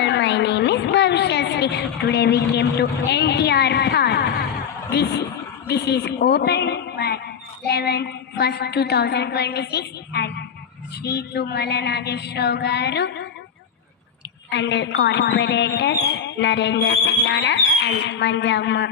all, my name is Bhavishasri. Today we came to NTR Park. This is opened by 11th 1st 2026 and Shri Tumala Nageshwar Garu and corporator Narendra Nana and Manjamma.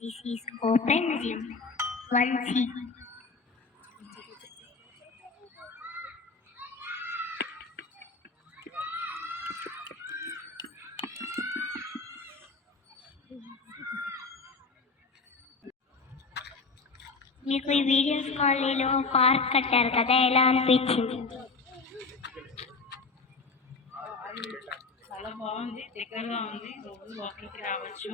This is open gym 1C. మీకు ఈ videos కాలనీలో park కట్టారు కదా, ఎలా అనిపించింది? చాలా బాగుంది, దగ్గరగా ఉంది, రోజు వాకింగ్కి రావచ్చు,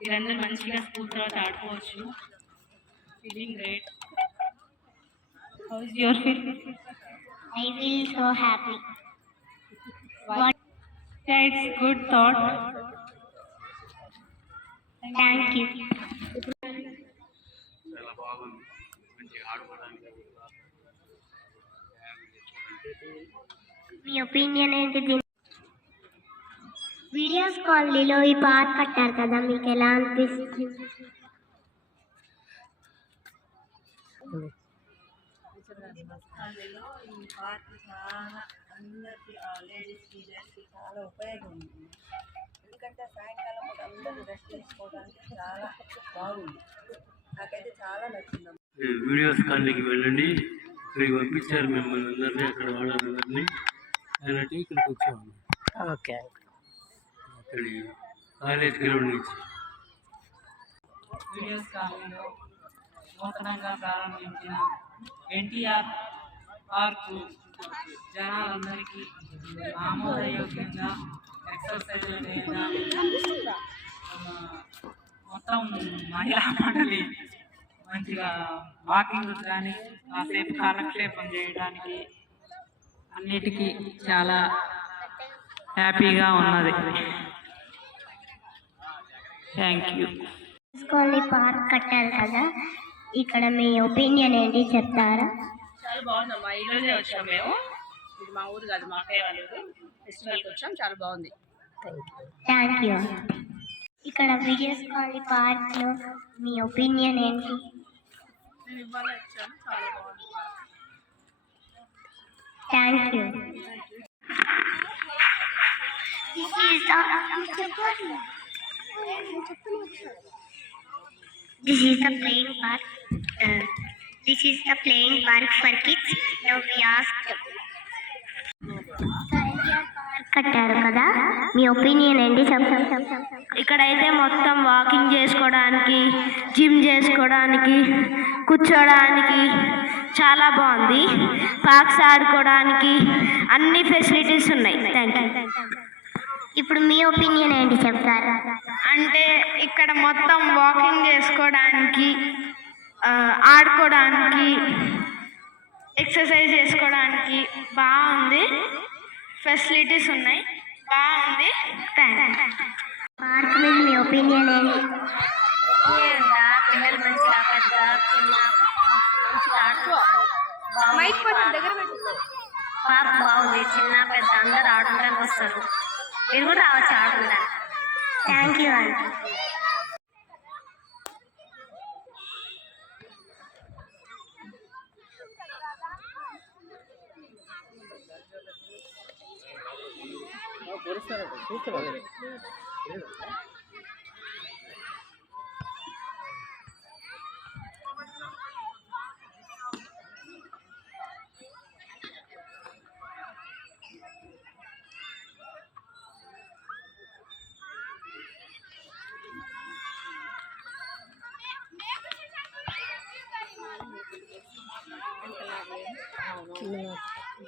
మీరందరూ మంచిగా స్కూల్ తర్వాత ఆడుకోవచ్చు. Feeling great. How is your feeling? I feel so happy. It's good thought. Thank you. చాలా బాగుంది, మంచిగా ఆడుకోవడానికి. మీ ఒపీనియన్ ఏంటి? వీడియోస్ కాలనీలో ఈ పార్క్ కట్టారు కదా, మీకు ఎలా అనిపిస్తుంది? ఈ పార్క్ చాలా అందరికి లేడీస్ టీచర్స్కి చాలా ఉపయోగం ఉంది. ఎందుకంటే సాయంకాలం పూట అందరూ రెస్ట్ తీసుకోవడానికి చాలా బాగుంది. నాకైతే చాలా నచ్చింది. వీడియోస్ కాలనీకి వెళ్ళండి, ఇక్కడికి పంపించారు మిమ్మల్ని అందరినీ, అక్కడ వాళ్ళందరినీ అలాంటి ఇక్కడికి వచ్చాము. ఓకే, అక్కడి కాలేజ్ గ్రౌండ్ నుంచి. వీడియోస్ కాలనీలో నూతనంగా ప్రారంభించిన ఎన్టీఆర్ పార్కు జనాలందరికీ ఆమోదయోగ్యంగా ఎక్సర్సైజ్ చేయగా మొత్తం మహిళా మండలి మంచిగా వాకింగ్ కానీ కాసేపు కాలక్షేపం చేయడానికి అన్నిటికీ చాలా హ్యాపీగా ఉన్నది. Thank you. కాలనీ పార్క్ కట్టారు కదా, ఇక్కడ మీ ఒపీనియన్ ఏంటి చెప్తారా? చాలా బాగుందమ్మా, ఈరోజే వచ్చాం మేము. ఇది మా ఊరు కాదు, మా అక్కయ్య వాళ్ళ ఊరు. ఫెస్టివల్కి వచ్చాం, చాలా బాగుంది. Thank you. ఇక్కడ వీడియోస్ కాలనీ పార్క్లో మీ ఒపీనియన్ ఏంటి? నేను ఇవాళ వచ్చాను, చాలా బాగుంది. Thank you. This is the playing park. This is the playing park for kids. Now we asked. కట్టారు కదా, మీ ఒపీనియన్ ఏంటి? ఇక్కడైతే మొత్తం వాకింగ్ చేసుకోవడానికి, జిమ్ చేసుకోవడానికి, కూర్చోడానికి చాలా బాగుంది. పార్క్స్ ఆడుకోవడానికి అన్ని ఫెసిలిటీస్ ఉన్నాయి. Thank you. ఇప్పుడు మీ ఒపీనియన్ ఏంటి చెప్తారా? అంటే ఇక్కడ మొత్తం వాకింగ్ చేసుకోవడానికి, ఆడుకోవడానికి, ఎక్సర్సైజ్ చేసుకోవడానికి బాగుంది. ఫెసిలిటీస్ ఉన్నాయి, బాగుంది. పార్క్ మీద మీ ఒపీనియన్ ఏంటి? పిల్లలు మంచిగా పార్క్ బాగుంది, చిన్న పెద్ద అందరు ఆడుకోవడానికి వస్తారు. మీరు కూడా రావచ్చు ఆడుకోవడానికి. థ్యాంక్ యూ అండి.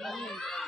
అవును.